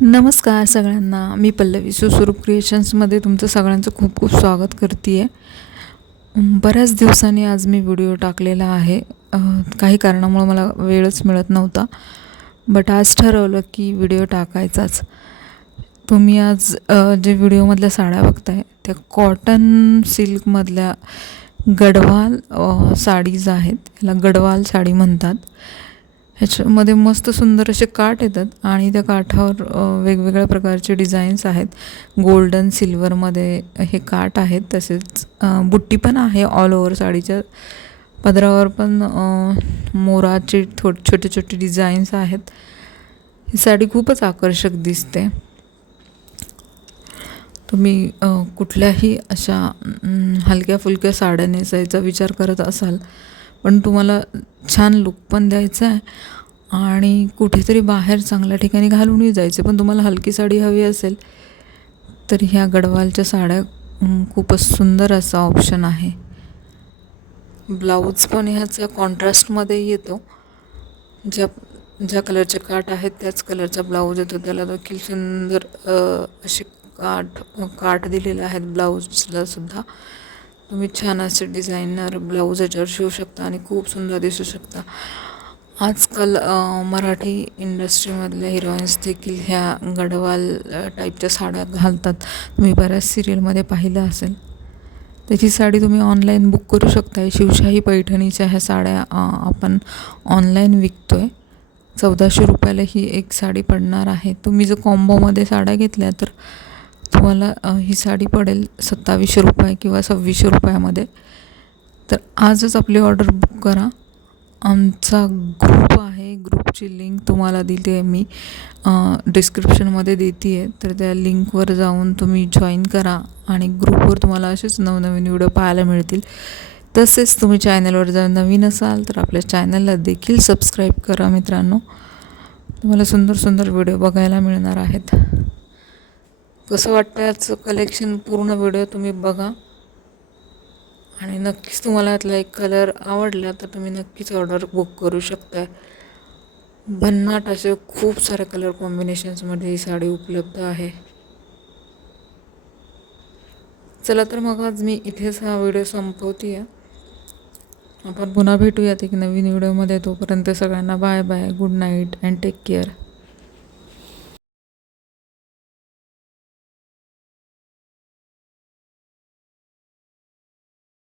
नमस्कार सगळ्यांना. मी पल्लवी सुस्वरूप क्रिएशन्समध्ये तुमचं सगळ्यांचं खूप खूप स्वागत करते आहे. बऱ्याच दिवसांनी आज मी व्हिडिओ टाकलेला आहे. काही कारणामुळे मला वेळच मिळत नव्हता, बट आज ठरवलं की व्हिडिओ टाकायचाच. तुम्ही आज जे व्हिडिओमधल्या साड्या बघताय त्या कॉटन सिल्कमधल्या गडवाल साडीज आहेत. याला गडवाल साडी म्हणतात. ह्याच्यामध्ये मस्त सुंदर असे काठ येतात आणि त्या काठावर वेगवेगळ्या प्रकारचे डिझाईन्स आहेत. गोल्डन सिल्वरमध्ये हे काठ आहेत. तसेच बुट्टी पण आहे ऑल ओव्हर साडीच्या पदरावर पण मोराचे छोटे छोटे डिझाईन्स आहेत. ही साडी खूपच आकर्षक दिसते. तुम्ही कुठल्याही अशा हलक्या फुलक्या साड्या नेसायचा विचार करत असाल, पण तुम्हाला छान लुक पण द्यायचा आहे आणि कुठेतरी बाहेर चांगल्या ठिकाणी घालूनही जायचे, पण तुम्हाला हलकी साडी हवी असेल तर ह्या गडवालच्या साड्या खूपच सुंदर असा ऑप्शन आहे. ब्लाऊज पण ह्याचा कॉन्ट्रास्टमध्ये येतो. ज्या कलरचे काठ आहेत त्याच कलरचा ब्लाऊज येतो. त्याला देखील सुंदर असे काठ दिलेले आहेत ब्लाऊजला सुद्धा. तुम्ही छान असे डिझायनर ब्लाऊज याच्यावर शिवू शकता आणि खूप सुंदर दिसू शकता. आजकाल मराठी इंडस्ट्रीमधल्या हिरोईन्स देखील ह्या गडवाल टाईपच्या साड्या घालतात. तुम्ही बऱ्याच सिरियलमध्ये पाहिलं असेल. त्याची साडी तुम्ही ऑनलाईन बुक करू शकता. शिवशाही पैठणीच्या ह्या साड्या आपण ऑनलाईन विकतो आहे. 1400 रुपयाला ही एक साडी पडणार आहे. तुम्ही जर कॉम्बोमध्ये साड्या घेतल्या तर तुम्हाला ही साडी पडेल 2700 रुपये किंवा 2600 रुपयामध्ये. तर आजच आपली ऑर्डर बुक करा. आमचा ग्रुप आहे, ग्रुपची लिंक तुम्हाला दिली आहे मी डिस्क्रिप्शनमध्ये देते आहे. तर त्या लिंकवर जाऊन तुम्ही जॉईन करा आणि ग्रुपवर तुम्हाला असेच नवनवीन व्हिडिओ पाहायला मिळतील. तसेच तुम्ही चॅनलवर जर नवीन असाल तर आपल्या चॅनलला देखील सबस्क्राईब करा मित्रांनो. तुम्हाला सुंदर सुंदर व्हिडिओ बघायला मिळणार आहेत. कसं वाटतं याचं कलेक्शन पूर्ण व्हिडिओ तुम्ही बघा आणि नक्कीच तुम्हाला यातला एक कलर आवडला तर तुम्ही नक्कीच ऑर्डर बुक करू शकता. भन्नाट असे खूप सारे कलर कॉम्बिनेशन्समध्ये ही साडी उपलब्ध आहे. चला तर मग आज मी इथेच हा व्हिडिओ संपवते आहे. आपण पुन्हा भेटूयात एक नवीन व्हिडिओमध्ये. तोपर्यंत सगळ्यांना bye bye, good night and take care.